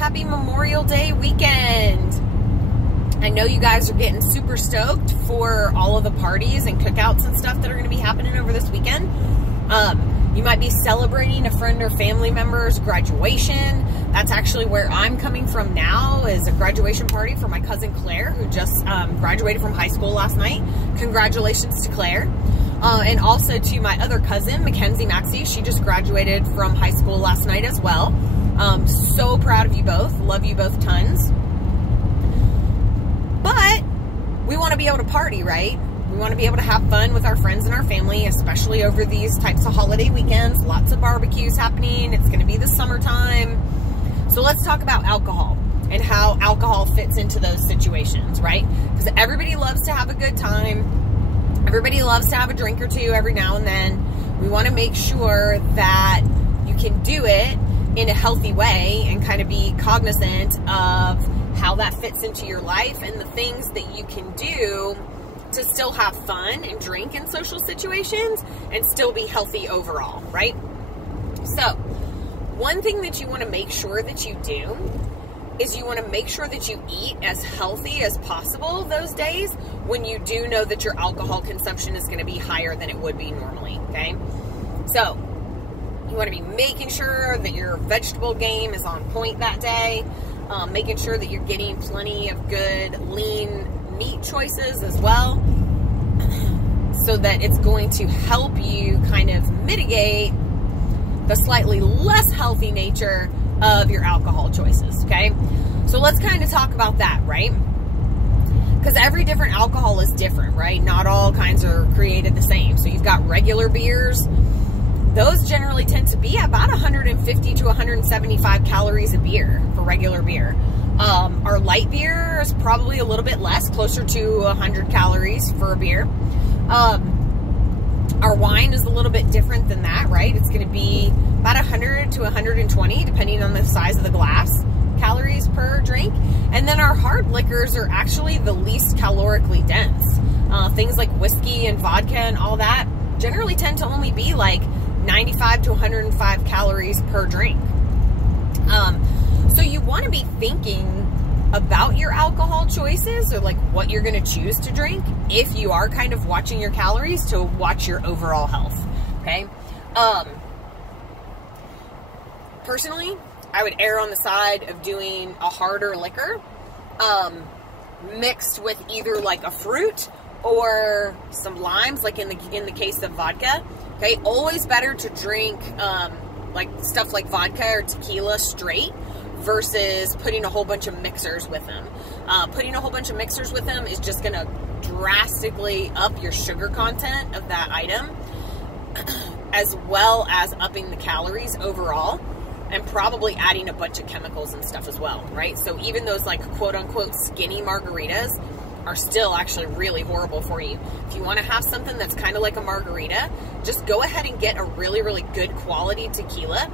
Happy Memorial Day weekend. I know you guys are getting super stoked for all of the parties and cookouts and stuff that are going to be happening over this weekend. You might be celebrating a friend or family member's graduation. That's actually where I'm coming from now, is a graduation party for my cousin Claire, who just graduated from high school last night. Congratulations to Claire. And also to my other cousin, Mackenzie Maxey. She just graduated from high school last night as well. So proud of you both. Love you both tons. But we want to be able to party, right? We want to be able to have fun with our friends and our family, especially over these types of holiday weekends. Lots of barbecues happening. It's going to be the summertime. So let's talk about alcohol and how alcohol fits into those situations, right? Because everybody loves to have a good time. Everybody loves to have a drink or two every now and then. We want to make sure that you can do it in a healthy way and kind of be cognizant of how that fits into your life and the things that you can do to still have fun and drink in social situations and still be healthy overall, right? So, one thing that you want to make sure that you do is you want to make sure that you eat as healthy as possible those days when you do know that your alcohol consumption is going to be higher than it would be normally, okay? So, you want to be making sure that your vegetable game is on point that day, making sure that you're getting plenty of good, lean meat choices as well, so that it's going to help you kind of mitigate the slightly less healthy nature of your alcohol choices, okay? So let's kind of talk about that, right? Because every different alcohol is different, right? Not all kinds are created the same. So you've got regular beers. Those generally tend to be about 150 to 175 calories a beer for regular beer. Our light beer is probably a little bit less, closer to 100 calories for a beer. Our wine is a little bit different than that, right? It's going to be about 100 to 120, depending on the size of the glass, calories per drink. And then our hard liquors are actually the least calorically dense. Things like whiskey and vodka and all that generally tend to only be like 95 to 105 calories per drink. So you want to be thinking about your alcohol choices, or like what you're going to choose to drink, if you are kind of watching your calories to watch your overall health, okay? Personally, I would err on the side of doing a harder liquor, mixed with either like a fruit or some limes, like in the case of vodka, okay? Always better to drink, like stuff like vodka or tequila straight, versus putting a whole bunch of mixers with them. Putting a whole bunch of mixers with them is just going to drastically up your sugar content of that item, as well as upping the calories overall, and probably adding a bunch of chemicals and stuff as well, right? So even those like quote-unquote skinny margaritas are still actually really horrible for you. If you want to have something that's kind of like a margarita, just go ahead and get a really, really good quality tequila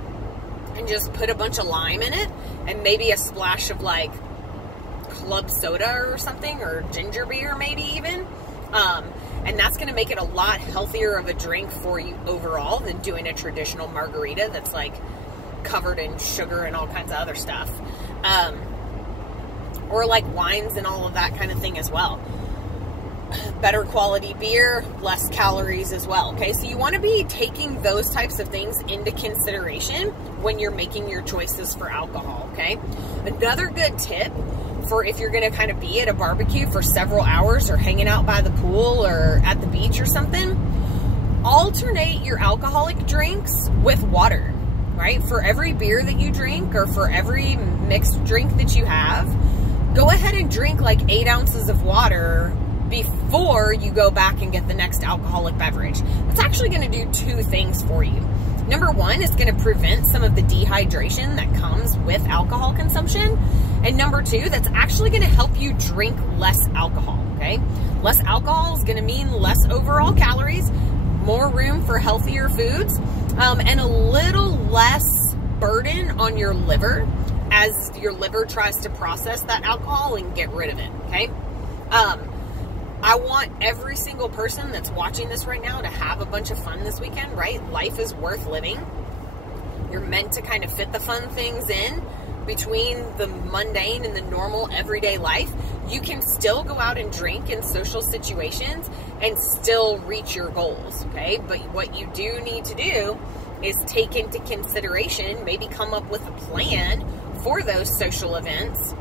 and just put a bunch of lime in it and maybe a splash of like club soda or something, or ginger beer maybe even. And that's going to make it a lot healthier of a drink for you overall than doing a traditional margarita that's like covered in sugar and all kinds of other stuff. Or like wines and all of that kind of thing as well. Better quality beer, less calories as well, okay? So you want to be taking those types of things into consideration when you're making your choices for alcohol, okay? Another good tip for if you're going to kind of be at a barbecue for several hours or hanging out by the pool or at the beach or something, alternate your alcoholic drinks with water, right? For every beer that you drink or for every mixed drink that you have, go ahead and drink like 8 ounces of water before you go back and get the next alcoholic beverage. It's actually going to do 2 things for you. Number one, it's going to prevent some of the dehydration that comes with alcohol consumption. And number two, that's actually going to help you drink less alcohol, okay? Less alcohol is going to mean less overall calories, more room for healthier foods, and a little less burden on your liver as your liver tries to process that alcohol and get rid of it, okay? I want every single person that's watching this right now to have a bunch of fun this weekend, right? Life is worth living. You're meant to kind of fit the fun things in, between the mundane and the normal everyday life, you can still go out and drink in social situations and still reach your goals, okay? But what you do need to do is take into consideration, maybe come up with a plan for those social events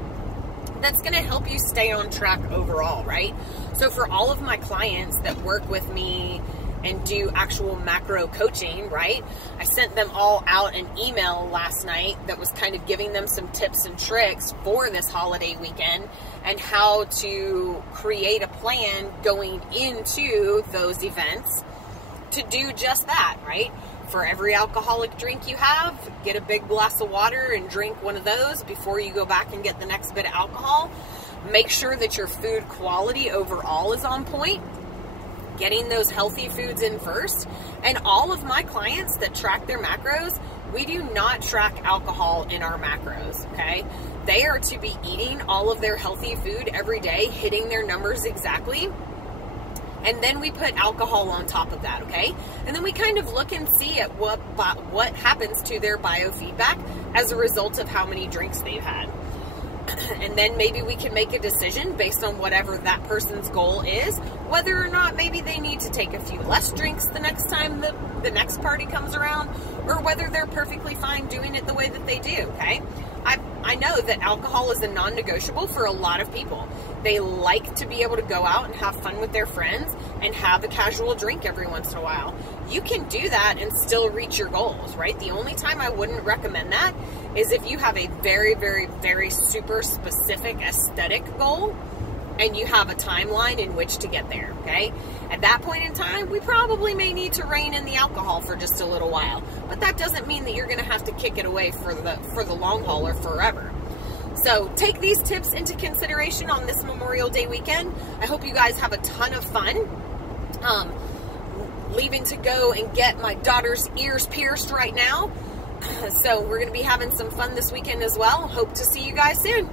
that's going to help you stay on track overall, right? So for all of my clients that work with me and do actual macro coaching, right? I sent them all out an email last night that was kind of giving them some tips and tricks for this holiday weekend and how to create a plan going into those events to do just that, right? For every alcoholic drink you have, get a big glass of water and drink one of those before you go back and get the next bit of alcohol. Make sure that your food quality overall is on point. Getting those healthy foods in first. And all of my clients that track their macros, we do not track alcohol in our macros, okay? They are to be eating all of their healthy food every day, hitting their numbers exactly. And then we put alcohol on top of that, okay? And then we kind of look and see at what happens to their biofeedback as a result of how many drinks they've had. And then maybe we can make a decision based on whatever that person's goal is, whether or not maybe they need to take a few less drinks the next time the next party comes around, or whether they're perfectly fine doing it the way that they do, okay? I know that alcohol is a non-negotiable for a lot of people. They like to be able to go out and have fun with their friends and have a casual drink every once in a while. You can do that and still reach your goals, right? The only time I wouldn't recommend that is if you have a very, very, very super specific aesthetic goal and you have a timeline in which to get there, okay? At that point in time, we probably may need to rein in the alcohol for just a little while. But that doesn't mean that you're going to have to kick it away for the long haul or forever. So take these tips into consideration on this Memorial Day weekend. I hope you guys have a ton of fun. Leaving to go and get my daughter's ears pierced right now. So we're going to be having some fun this weekend as well. Hope to see you guys soon.